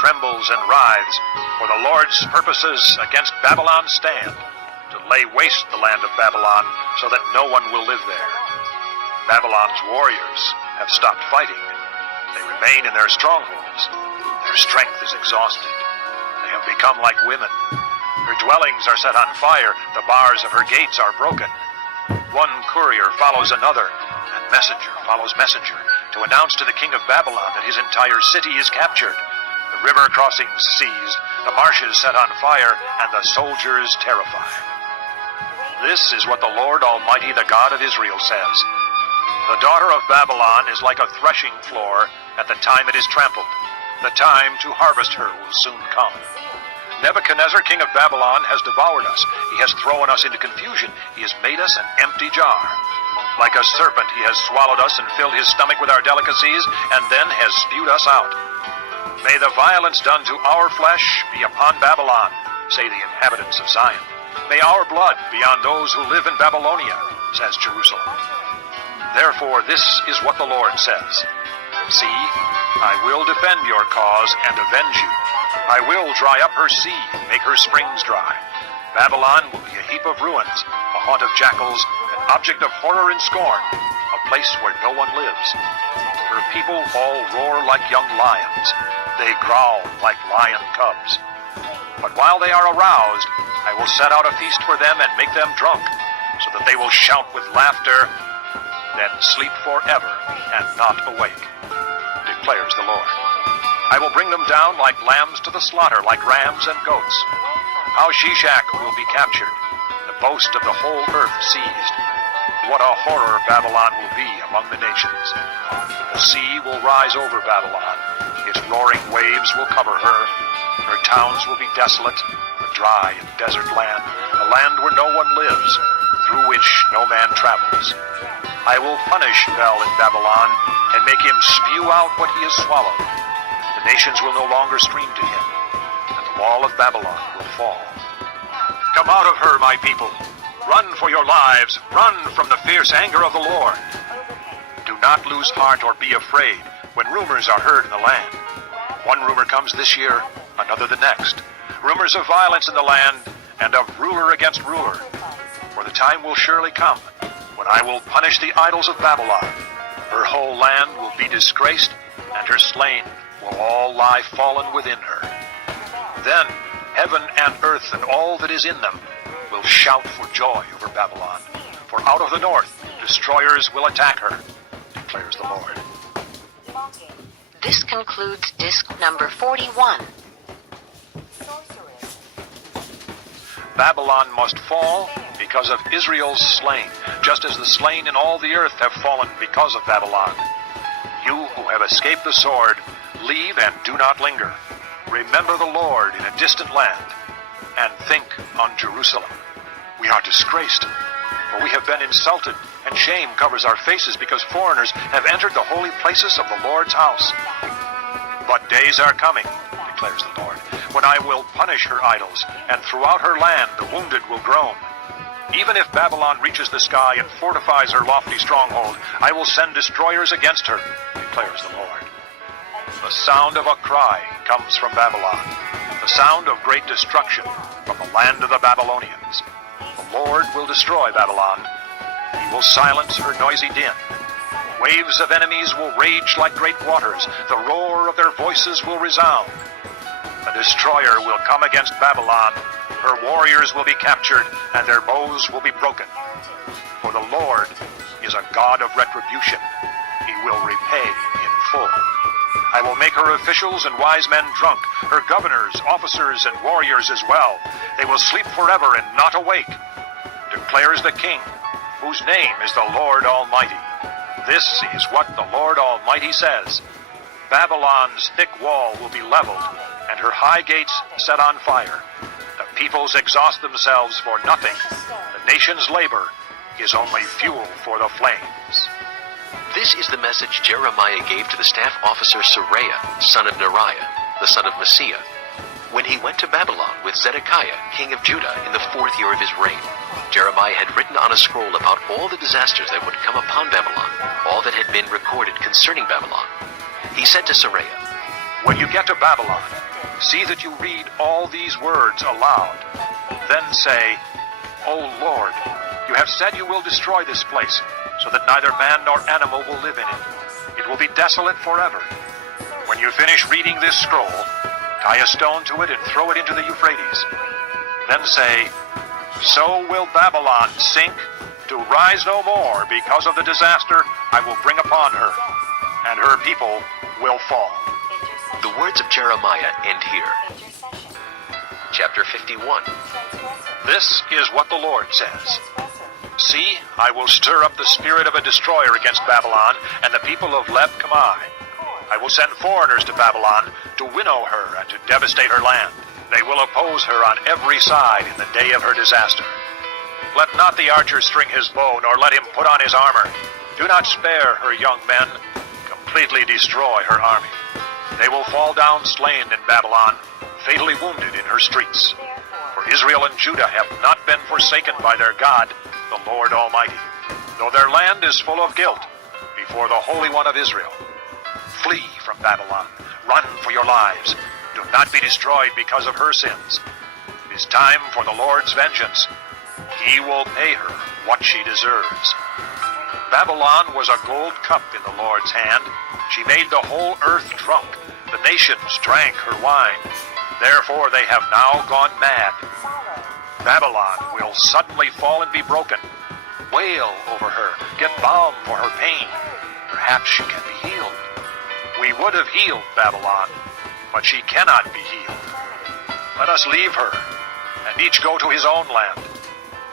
trembles and writhes, for the Lord's purposes against Babylon stand, to lay waste the land of Babylon, so that no one will live there. Babylon's warriors have stopped fighting. They remain in their strongholds. Their strength is exhausted. They have become like women. Her dwellings are set on fire. The bars of her gates are broken. One courier follows another, and messenger follows messenger, to announce to the king of Babylon that his entire city is captured, the river crossings seized, the marshes set on fire, and the soldiers terrified. This is what the Lord Almighty, the God of Israel, says. The daughter of Babylon is like a threshing floor at the time it is trampled. The time to harvest her will soon come. Nebuchadnezzar, king of Babylon, has devoured us. He has thrown us into confusion. He has made us an empty jar. Like a serpent, he has swallowed us and filled his stomach with our delicacies, and then has spewed us out. May the violence done to our flesh be upon Babylon, say the inhabitants of Zion. May our blood be on those who live in Babylonia, says Jerusalem. Therefore, this is what the Lord says. See, I will defend your cause and avenge you. I will dry up her sea and make her springs dry. Babylon will be a heap of ruins, a haunt of jackals, an object of horror and scorn, a place where no one lives. Her people all roar like young lions. They growl like lion cubs. But while they are aroused, I will set out a feast for them and make them drunk, so that they will shout with laughter, then sleep forever and not awake, declares the Lord. I will bring them down like lambs to the slaughter, like rams and goats. How Shishak will be captured, the boast of the whole earth seized. What a horror Babylon will be among the nations. The sea will rise over Babylon. Its roaring waves will cover her. Her towns will be desolate, a dry and desert land, a land where no one lives, through which no man travels. I will punish Bel in Babylon and make him spew out what he has swallowed. The nations will no longer stream to him, and the wall of Babylon will fall. Come out of her, my people. Run for your lives. Run from the fierce anger of the Lord. Do not lose heart or be afraid when rumors are heard in the land. One rumor comes this year, another the next. Rumors of violence in the land and of ruler against ruler. For the time will surely come when I will punish the idols of Babylon. Her whole land will be disgraced, and her slain will all lie fallen within her. Then heaven and earth and all that is in them will shout for joy over Babylon. For out of the north destroyers will attack her, declares the Lord. This concludes disc number 41. Babylon must fall because of Israel's slain, just as the slain in all the earth have fallen because of Babylon. You who have escaped the sword, leave and do not linger. Remember the Lord in a distant land, and think on Jerusalem. We are disgraced, for we have been insulted, and shame covers our faces because foreigners have entered the holy places of the Lord's house. But days are coming, declares the Lord, when I will punish her idols, and throughout her land the wounded will groan. Even if Babylon reaches the sky and fortifies her lofty stronghold, I will send destroyers against her, declares the Lord. The sound of a cry comes from Babylon, the sound of great destruction from the land of the Babylonians. The Lord will destroy Babylon. He will silence her noisy din. Waves of enemies will rage like great waters. The roar of their voices will resound. The destroyer will come against Babylon. Her warriors will be captured, and their bows will be broken. For the Lord is a God of retribution. He will repay in full. I will make her officials and wise men drunk, her governors, officers, and warriors as well. They will sleep forever and not awake, declares the King, whose name is the Lord Almighty. This is what the Lord Almighty says. Babylon's thick wall will be leveled, and her high gates set on fire. The peoples exhaust themselves for nothing. The nation's labor is only fuel for the flames. This is the message Jeremiah gave to the staff officer Seraiah, son of Neriah, the son of Messiah, when he went to Babylon with Zedekiah, king of Judah, in the 4th year of his reign. Jeremiah had written on a scroll about all the disasters that would come upon Babylon, all that had been recorded concerning Babylon. He said to Seraiah, When you get to Babylon, see that you read all these words aloud. Then say, O Lord, you have said you will destroy this place, so that neither man nor animal will live in it. It will be desolate forever. When you finish reading this scroll, tie a stone to it and throw it into the Euphrates. Then say, So will Babylon sink, to rise no more because of the disaster I will bring upon her, and her people will fall. The words of Jeremiah end here. Chapter 51. This is what the Lord says. See, I will stir up the spirit of a destroyer against Babylon and the people of Leb Kamai. I will send foreigners to Babylon to winnow her and to devastate her land. They will oppose her on every side in the day of her disaster. Let not the archer string his bow, nor let him put on his armor. Do not spare her young men. Completely destroy her army. They will fall down slain in Babylon, fatally wounded in her streets. For Israel and Judah have not been forsaken by their God, the Lord Almighty, though their land is full of guilt before the Holy One of Israel. Flee from Babylon. Run for your lives. Do not be destroyed because of her sins. It is time for the Lord's vengeance. He will pay her what she deserves. Babylon was a gold cup in the Lord's hand. She made the whole earth drunk. The nations drank her wine. Therefore they have now gone mad. Babylon will suddenly fall and be broken. Wail over her. Get balm for her pain. Perhaps she can be healed. We would have healed Babylon, but she cannot be healed. Let us leave her, and each go to his own land.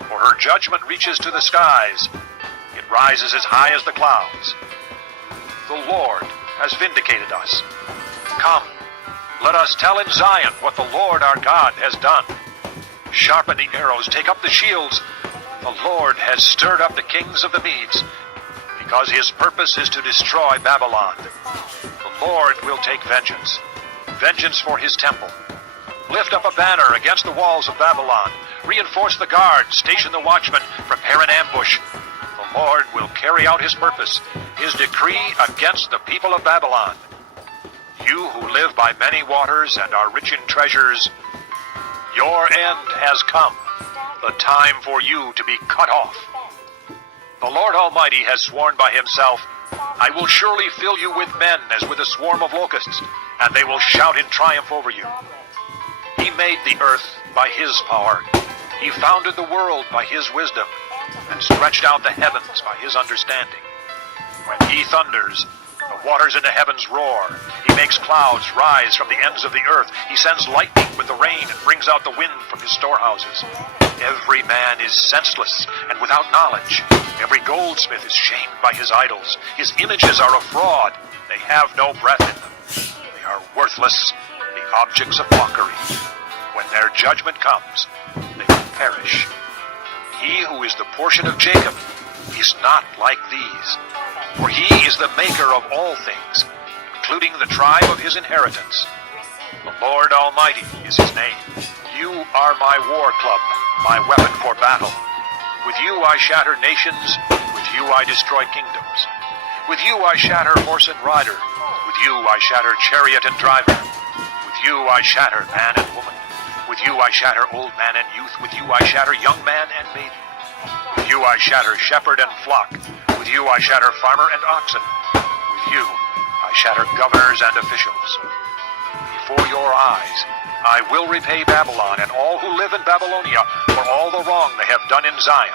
For her judgment reaches to the skies. It rises as high as the clouds. The Lord has vindicated us. Come, let us tell in Zion what the Lord our God has done. Sharpen the arrows, take up the shields. The Lord has stirred up the kings of the Medes, because his purpose is to destroy Babylon. The Lord will take vengeance, vengeance for his temple. Lift up a banner against the walls of Babylon. Reinforce the guards, station the watchmen, prepare an ambush. The Lord will carry out his purpose, his decree against the people of Babylon. You who live by many waters and are rich in treasures, your end has come, the time for you to be cut off. The Lord Almighty has sworn by himself, I will surely fill you with men as with a swarm of locusts, and they will shout in triumph over you. He made the earth by his power. He founded the world by his wisdom, and stretched out the heavens by his understanding. When he thunders, the waters in the heavens roar. He makes clouds rise from the ends of the earth. He sends lightning with the rain and brings out the wind from his storehouses. Every man is senseless and without knowledge. Every goldsmith is shamed by his idols. His images are a fraud. They have no breath in them. They are worthless, the objects of mockery. When their judgment comes, they will perish. He who is the portion of Jacob is not like these, for he is the maker of all things, including the tribe of his inheritance. The Lord Almighty is his name. You are my war club, my weapon for battle. With you I shatter nations, with you I destroy kingdoms. With you I shatter horse and rider, with you I shatter chariot and driver. With you I shatter man and woman. With you I shatter old man and youth. With you I shatter young man and maiden. With you I shatter shepherd and flock. With you I shatter farmer and oxen. With you I shatter governors and officials. Before your eyes I will repay Babylon and all who live in Babylonia for all the wrong they have done in Zion,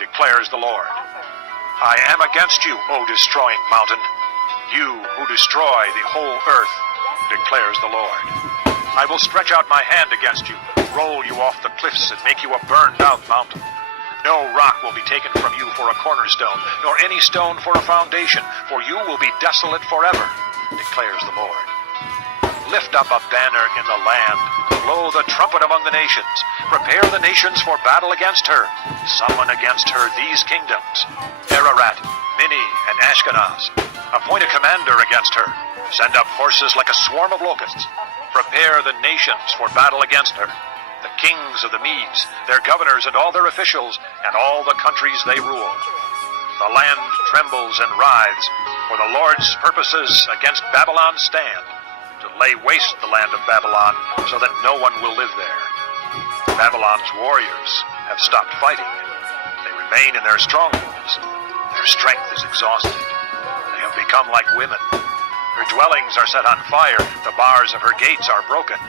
declares the Lord. I am against you, O destroying mountain, you who destroy the whole earth, declares the Lord. I will stretch out my hand against you, roll you off the cliffs, and make you a burned-out mountain. No rock will be taken from you for a cornerstone, nor any stone for a foundation, for you will be desolate forever, declares the Lord. Lift up a banner in the land, blow the trumpet among the nations, prepare the nations for battle against her, summon against her these kingdoms, Ararat, Minni, and Ashkenaz. Appoint a commander against her, send up horses like a swarm of locusts. Prepare the nations for battle against her, the kings of the Medes, their governors and all their officials, and all the countries they rule. The land trembles and writhes, for the Lord's purposes against Babylon stand. to lay waste the land of Babylon so that no one will live there. Babylon's warriors have stopped fighting. They remain in their strongholds. Their strength is exhausted. They have become like women. Her dwellings are set on fire. The bars of her gates are broken.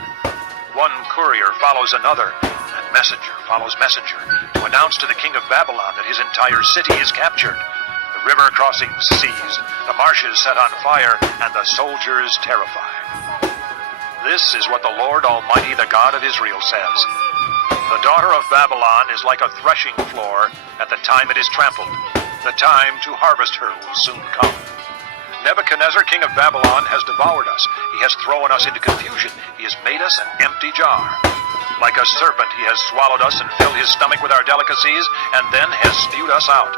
One courier follows another, and messenger follows messenger, to announce to the king of Babylon that his entire city is captured. The river crossings seized, the marshes set on fire, and the soldiers terrified. This is what the Lord Almighty, the God of Israel, says. The daughter of Babylon is like a threshing floor at the time it is trampled. The time to harvest her will soon come. Nebuchadnezzar, king of Babylon, has devoured us. He has thrown us into confusion. He has made us an empty jar. Like a serpent, he has swallowed us and filled his stomach with our delicacies, and then has spewed us out.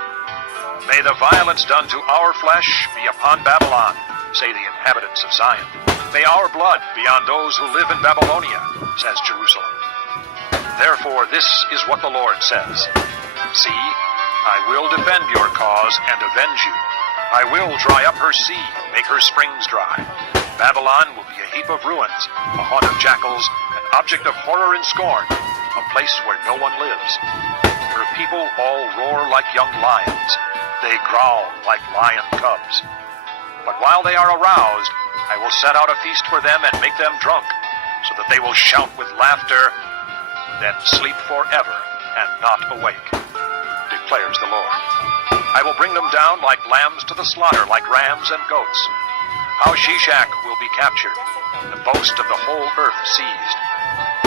May the violence done to our flesh be upon Babylon, say the inhabitants of Zion. May our blood be on those who live in Babylonia, says Jerusalem. Therefore, this is what the Lord says. See, I will defend your cause and avenge you. I will dry up her sea and make her springs dry. Babylon will be a heap of ruins, a haunt of jackals, an object of horror and scorn, a place where no one lives. Her people all roar like young lions. They growl like lion cubs. But while they are aroused, I will set out a feast for them and make them drunk, so that they will shout with laughter, then sleep forever and not awake, declares the Lord. I will bring them down like lambs to the slaughter, like rams and goats. How Shishak will be captured, the boast of the whole earth seized.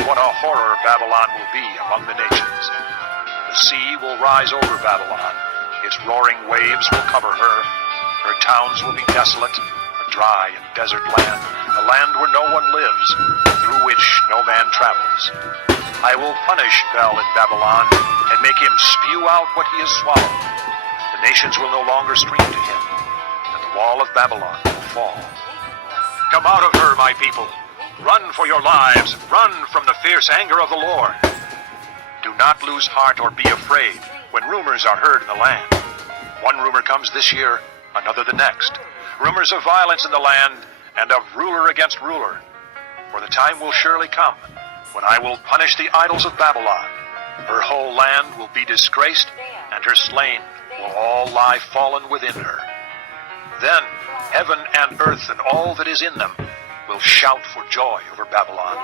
What a horror Babylon will be among the nations. The sea will rise over Babylon. Its roaring waves will cover her. Her towns will be desolate, a dry and desert land, a land where no one lives, through which no man travels. I will punish Bel in Babylon and make him spew out what he has swallowed. The nations will no longer stream to him, and the wall of Babylon will fall. Come out of her, my people. Run for your lives. Run from the fierce anger of the Lord. Do not lose heart or be afraid when rumors are heard in the land. One rumor comes this year, another the next. Rumors of violence in the land and of ruler against ruler. For the time will surely come when I will punish the idols of Babylon. Her whole land will be disgraced, and her slain will all lie fallen within her. Then heaven and earth and all that is in them will shout for joy over Babylon.